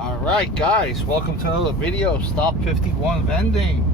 Alright guys, welcome to another video of Stop 51 Vending.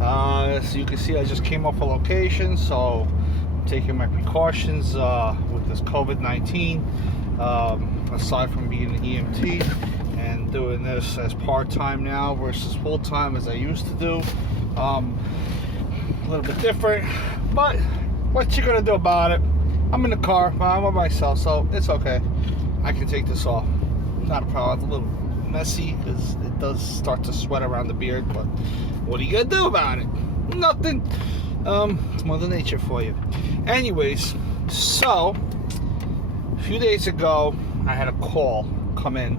So you can see I just came off a location, so I'm taking my precautions with this COVID-19, aside from being an EMT and doing this as part-time now versus full-time as I used to do. A little bit different, but what you gonna do about it? I'm in the car, I'm by myself, so it's okay. I can take this off, not a problem. It's a little messy because it does start to sweat around the beard, but what are you gonna do about it? Nothing. It's Mother Nature for you. Anyways, so a few days ago I had a call come in,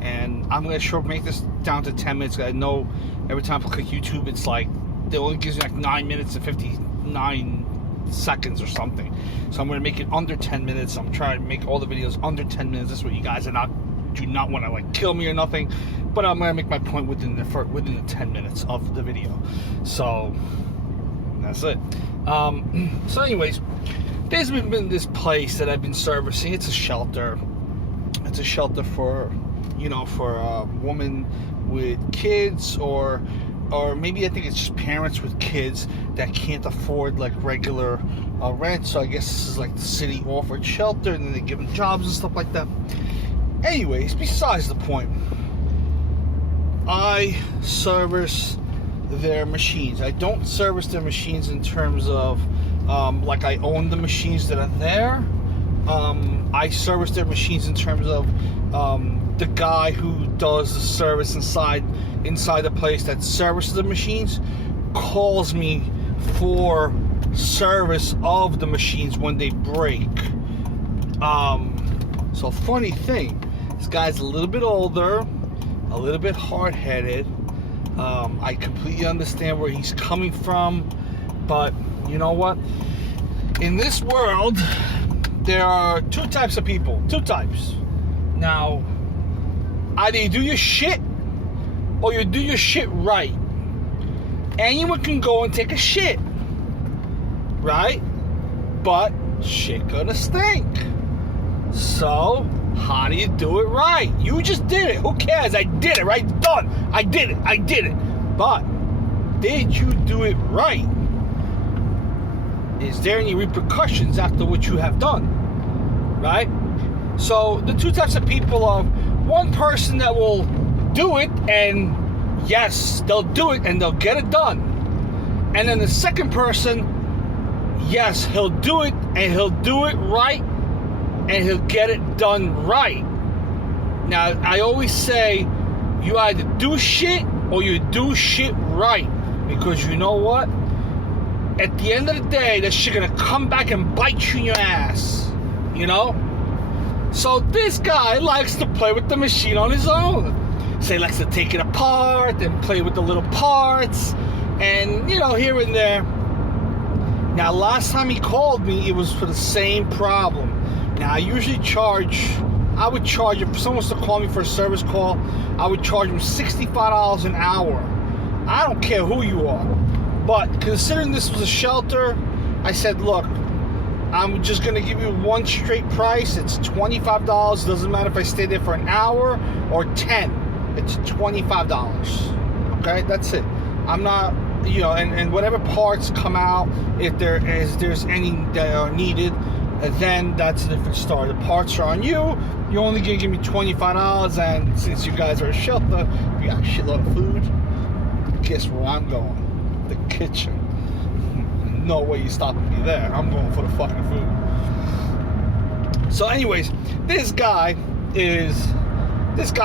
and I'm gonna make this down to 10 minutes. I know every time I click YouTube it's like it only gives me like 9 minutes and 59 seconds or something, so I'm going to make it under 10 minutes. I'm trying to make all the videos under 10 minutes. This way you guys do not want to like kill me or nothing, but I'm going to make my point within the 10 minutes of the video. So that's it. So anyways, there's been this place that I've been servicing. It's a shelter. It's a shelter for, you know, for a woman with kids, or maybe I think it's just parents with kids that can't afford like regular rent. So I guess this is like the city offered shelter, and then they give them jobs and stuff like that. Anyways, besides the point, I service their machines. I don't service their machines in terms of like I own the machines that are there. I service their machines in terms of the guy who does the service inside the place that services the machines calls me for service of the machines when they break. So funny thing, this guy's a little bit older, a little bit hard-headed. I completely understand where he's coming from, but you know what? In this world, there are two types of people. Two types. Now, either you do your shit or you do your shit right. Anyone can go and take a shit, right? But shit gonna stink. So how do you do it right? You just did it. Who cares? I did it, right? Done. I did it. But did you do it right? Is there any repercussions after what you have done? Right? So the two types of people are one person that will do it, and yes, they'll do it and they'll get it done. And then the second person, yes, he'll do it and he'll do it right and he'll get it done right. Now, I always say you either do shit or you do shit right, because you know what? At the end of the day, that shit gonna come back and bite you in your ass, you know? So this guy likes to play with the machine on his own. So he likes to take it apart and play with the little parts and, you know, here and there. Now, last time he called me, it was for the same problem. Now, I would charge, if someone was to call me for a service call, I would charge him $65 an hour. I don't care who you are. But considering this was a shelter, I said, look, I'm just going to give you one straight price. It's $25. Doesn't matter if I stay there for an hour or 10. It's $25. Okay, that's it. I'm not, you know, and whatever parts come out, if there's any that are needed, then that's a different story. The parts are on you. You're only going to give me $25, and since you guys are a shelter, you got a shitload of food. Guess where I'm going? The kitchen. No way you stopping me there. I'm going for the fucking food. So anyways, this guy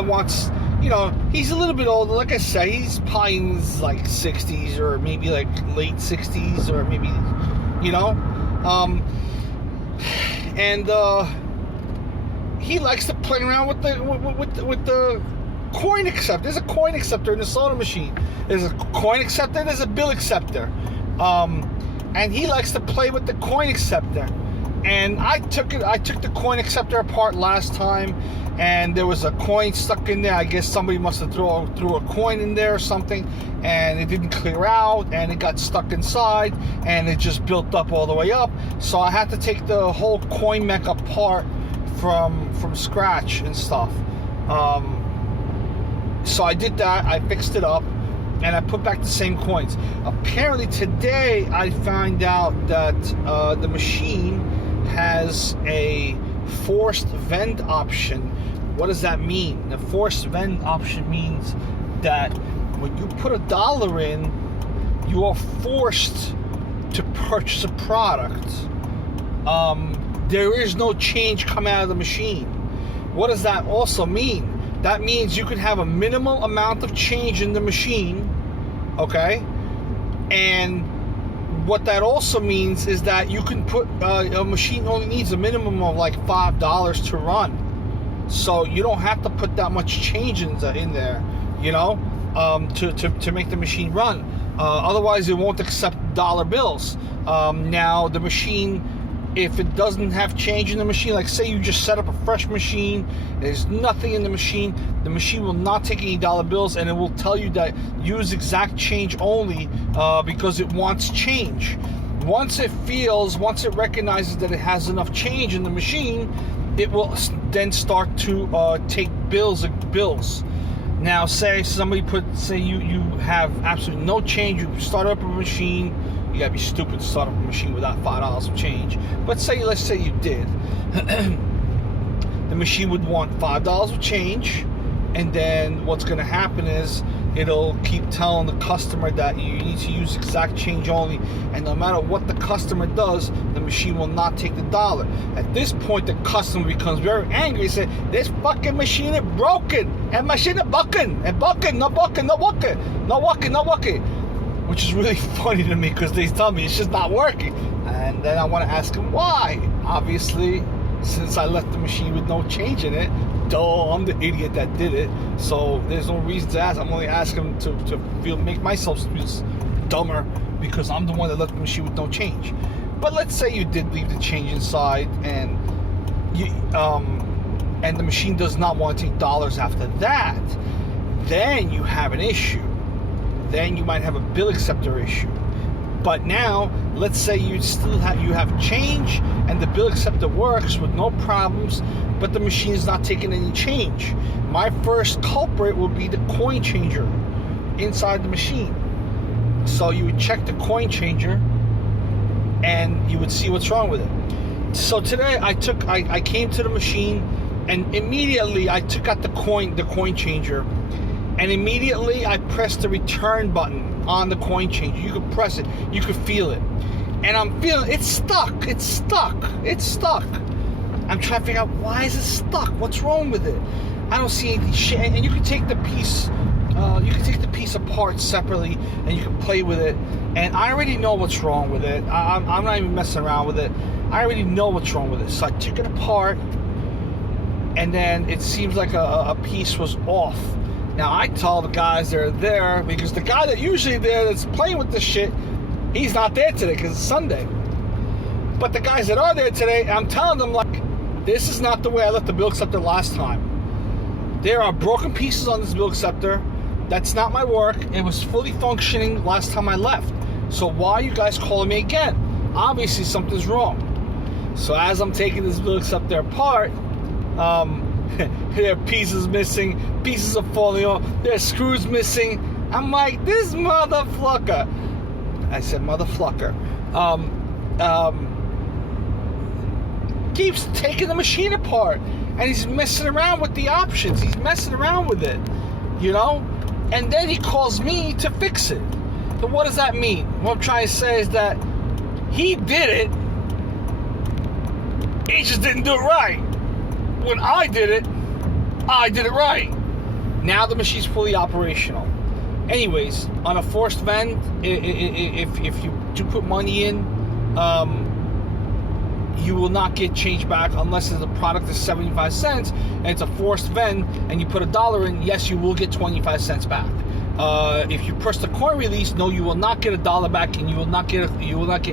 wants, you know, he's a little bit older. Like I said, he's probably in his like 60s or maybe like late 60s or maybe, you know, and he likes to play around with the coin acceptor. There's a coin acceptor in the soda machine. There's a coin acceptor. There's a bill acceptor. And he likes to play with the coin acceptor. And I took the coin acceptor apart last time, and there was a coin stuck in there. I guess somebody must have threw a coin in there or something, and it didn't clear out, and it got stuck inside, and it just built up all the way up. So I had to take the whole coin mech apart from scratch and stuff. So I did that. I fixed it up, and I put back the same coins. Apparently today I find out that the machine has a forced vend option. What does that mean? The forced vend option means that when you put $1 in, you are forced to purchase a product. There is no change coming out of the machine. What does that also mean? That means you can have a minimal amount of change in the machine, okay? And what that also means is that you can put, a machine only needs a minimum of like $5 to run. So you don't have to put that much change in there, you know, to make the machine run. Otherwise, it won't accept dollar bills. Now, the machine, if it doesn't have change in the machine, like say you just set up a fresh machine, there's nothing in the machine will not take any dollar bills, and it will tell you that use exact change only because it wants change. Once it recognizes that it has enough change in the machine, it will then start to take bills. Now, say you have absolutely no change. You start up a machine. You gotta be stupid to start up a machine without $5 of change. But let's say you did. The machine would want $5 of change, and then what's gonna happen is it'll keep telling the customer that you need to use exact change only, and no matter what the customer does, the machine will not take the $1. At this point, the customer becomes very angry and says, "This fucking machine is broken, and machine is bucking, and bucking, no bucking, no bucking, no walking, no walking." Which is really funny to me because they tell me it's just not working. And then I want to ask them why. Obviously, since I left the machine with no change in it, I'm the idiot that did it. So there's no reason to ask. I'm only asking to make myself feel dumber because I'm the one that left the machine with no change. But let's say you did leave the change inside, and the machine does not want to take dollars after that. Then you have an issue. Then you might have a bill acceptor issue. But now, let's say you have change and the bill acceptor works with no problems, but the machine is not taking any change. My first culprit will be the coin changer inside the machine. So you would check the coin changer and you would see what's wrong with it. So today I came to the machine, and immediately I took out the coin changer, and immediately I pressed the return button on the coin changer. You could press it, you could feel it. And I'm feeling it's stuck. I'm trying to figure out, why is it stuck? What's wrong with it? I don't see anything shit. And you can take the piece apart separately, and you can play with it. And I already know what's wrong with it. I'm not even messing around with it. I already know what's wrong with it. So I took it apart, and then it seems like a piece was off. Now, I tell the guys that are there, because the guy that usually there that's playing with this shit, he's not there today because it's Sunday. But the guys that are there today, I'm telling them, like, this is not the way I left the bill acceptor last time. There are broken pieces on this bill acceptor. That's not my work. It was fully functioning last time I left. So why are you guys calling me again? Obviously something's wrong. So as I'm taking this bill acceptor apart, there are pieces missing, pieces are falling off, there's screws missing. I'm like, this motherfucker. I said motherfucker. Keeps taking the machine apart, and he's messing around with the options. He's messing around with it, you know? And then he calls me to fix it. So what does that mean? What I'm trying to say is that he did it, he just didn't do it right. When I did it right. Now the machine's fully operational. Anyways, on a forced vend, if you do put money in, you will not get change back unless the product is 75 cents and it's a forced vend and you put $1 in. Yes, you will get 25 cents back. If you press the coin release, no, you will not get $1 back, and you will not get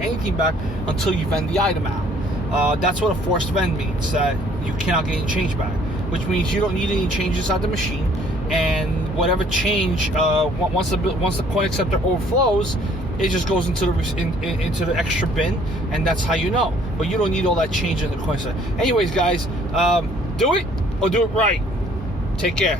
anything back until you vend the item out. That's what a forced vend means, that you cannot get any change back, which means you don't need any change inside the machine, and whatever change, once the coin acceptor overflows, it just goes into the extra bin, and that's how you know. But you don't need all that change in the coin acceptor. Anyways, guys, do it or do it right. Take care.